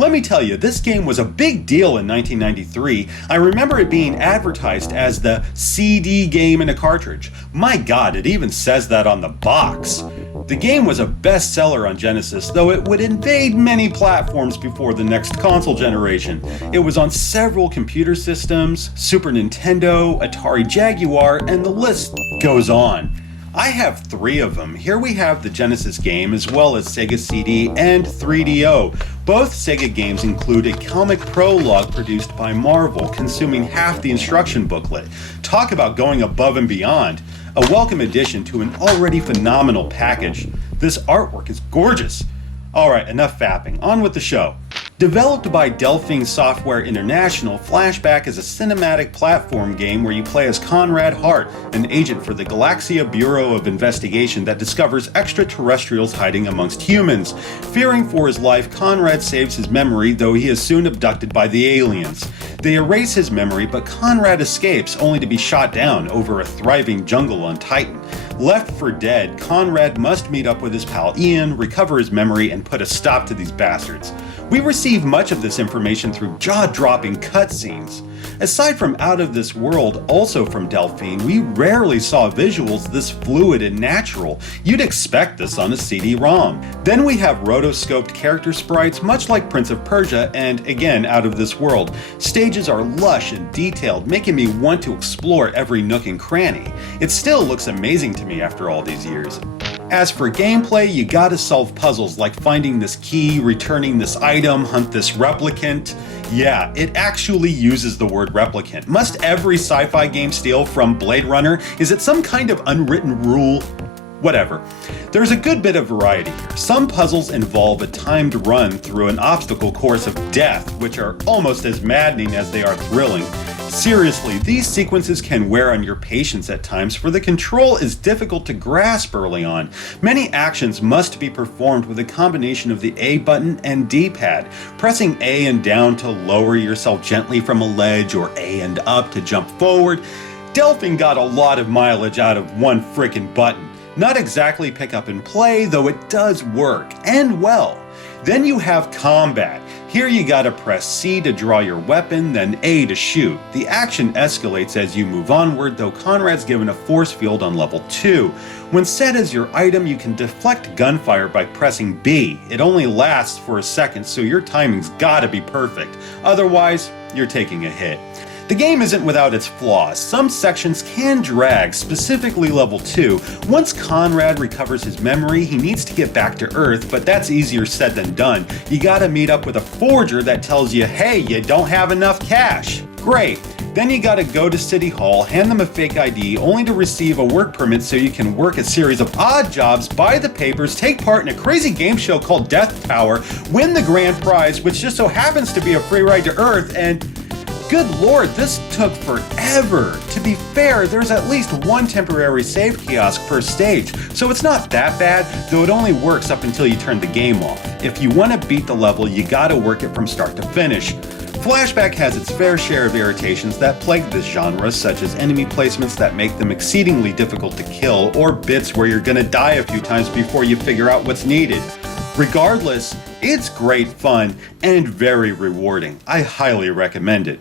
Let me tell you, this game was a big deal in 1993. I remember it being advertised as the CD game in a cartridge. My god, it even says that on the box. The game was a bestseller on Genesis, though it would invade many platforms before the next console generation. It was on several computer systems, Super Nintendo, Atari Jaguar, and the list goes on. I have 3 of them. Here we have the Genesis game as well as Sega CD and 3DO. Both Sega games include a comic prologue produced by Marvel, consuming half the instruction booklet. Talk about going above and beyond. A welcome addition to an already phenomenal package. This artwork is gorgeous. Alright, enough fapping. On with the show. Developed by Delphine Software International, Flashback is a cinematic platform game where you play as Conrad Hart, an agent for the Galaxia Bureau of Investigation that discovers extraterrestrials hiding amongst humans. Fearing for his life, Conrad saves his memory, though he is soon abducted by the aliens. They erase his memory, but Conrad escapes, only to be shot down over a thriving jungle on Titan. Left for dead, Conrad must meet up with his pal Ian, recover his memory, and put a stop to these bastards. We receive much of this information through jaw-dropping cutscenes. Aside from Out of This World, also from Delphine, we rarely saw visuals this fluid and natural. You'd expect this on a CD-ROM. Then we have rotoscoped character sprites, much like Prince of Persia and, again, Out of This World. Stages are lush and detailed, making me want to explore every nook and cranny. It still looks amazing to me after all these years. As for gameplay, you gotta solve puzzles like finding this key, returning this item, hunt this replicant. Yeah, it actually uses the word replicant. Must every sci-fi game steal from Blade Runner? Is it some kind of unwritten rule? Whatever. There's a good bit of variety here. Some puzzles involve a timed run through an obstacle course of death, which are almost as maddening as they are thrilling. Seriously, these sequences can wear on your patience at times, for the control is difficult to grasp early on. Many actions must be performed with a combination of the A button and D-pad, pressing A and down to lower yourself gently from a ledge or A and up to jump forward. Delphine got a lot of mileage out of one frickin' button. Not exactly pick up and play, though it does work, and well. Then you have combat. Here you gotta press C to draw your weapon, then A to shoot. The action escalates as you move onward, though Conrad's given a force field on level 2. When set as your item, you can deflect gunfire by pressing B. It only lasts for a second, so your timing's gotta be perfect. Otherwise, you're taking a hit. The game isn't without its flaws. Some sections can drag, specifically level 2. Once Conrad recovers his memory, he needs to get back to Earth, but that's easier said than done. You gotta meet up with a forger that tells you, hey, you don't have enough cash. Great. Then you gotta go to City Hall, hand them a fake ID, only to receive a work permit so you can work a series of odd jobs, buy the papers, take part in a crazy game show called Death Tower, win the grand prize, which just so happens to be a free ride to Earth, and good lord, this took forever. To be fair, there's at least one temporary save kiosk per stage, so it's not that bad, though it only works up until you turn the game off. If you want to beat the level, you gotta work it from start to finish. Flashback has its fair share of irritations that plague this genre, such as enemy placements that make them exceedingly difficult to kill, or bits where you're gonna die a few times before you figure out what's needed. Regardless, it's great fun and very rewarding. I highly recommend it.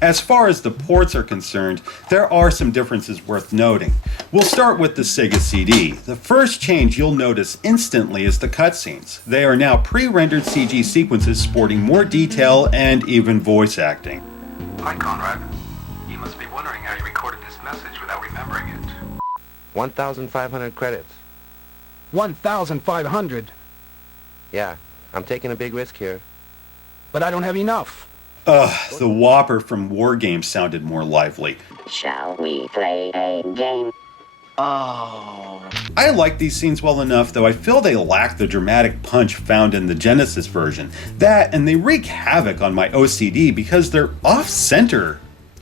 As far as the ports are concerned, there are some differences worth noting. We'll start with the Sega CD. The first change you'll notice instantly is the cutscenes. They are now pre-rendered CG sequences sporting more detail and even voice acting. Hi, Conrad. You must be wondering how you recorded this message without remembering it. 1,500 credits. 1,500? Yeah, I'm taking a big risk here. But I don't have enough. The Whopper from War Games sounded more lively. Shall we play a game? Oh. I like these scenes well enough, though I feel they lack the dramatic punch found in the Genesis version. That, and they wreak havoc on my OCD because they're off-center.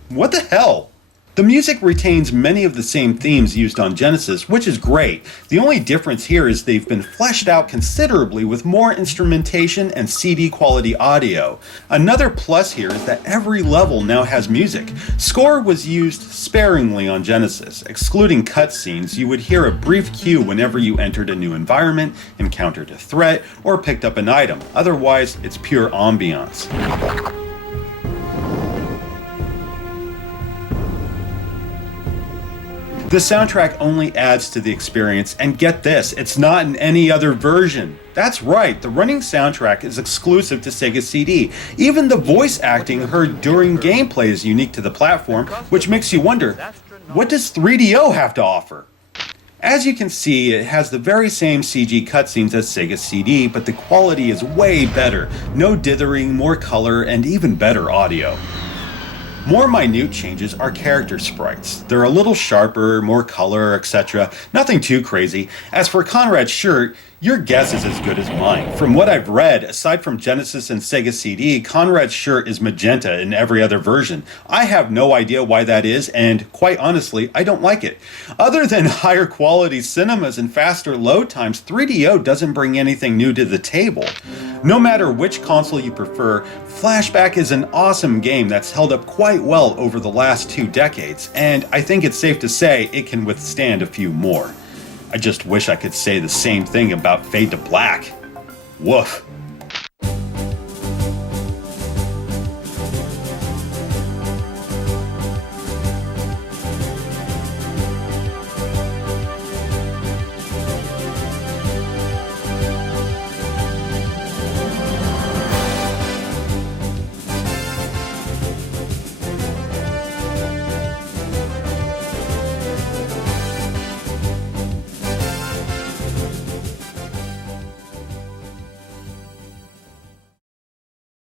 What the hell? The music retains many of the same themes used on Genesis, which is great. The only difference here is they've been fleshed out considerably with more instrumentation and CD quality audio. Another plus here is that every level now has music. Score was used sparingly on Genesis. Excluding cutscenes, you would hear a brief cue whenever you entered a new environment, encountered a threat, or picked up an item. Otherwise, it's pure ambiance. The soundtrack only adds to the experience, and get this, it's not in any other version. That's right, the running soundtrack is exclusive to Sega CD. Even the voice acting heard during gameplay is unique to the platform, which makes you wonder, what does 3DO have to offer? As you can see, it has the very same CG cutscenes as Sega CD, but the quality is way better. No dithering, more color, and even better audio. More minute changes are character sprites. They're a little sharper, more color, etc. Nothing too crazy. As for Conrad's shirt, your guess is as good as mine. From what I've read, aside from Genesis and Sega CD, Conrad's shirt is magenta in every other version. I have no idea why that is, and quite honestly, I don't like it. Other than higher quality cinemas and faster load times, 3DO doesn't bring anything new to the table. No matter which console you prefer, Flashback is an awesome game that's held up quite well over the last 2 decades, and I think it's safe to say it can withstand a few more. I just wish I could say the same thing about Fade to Black. Woof.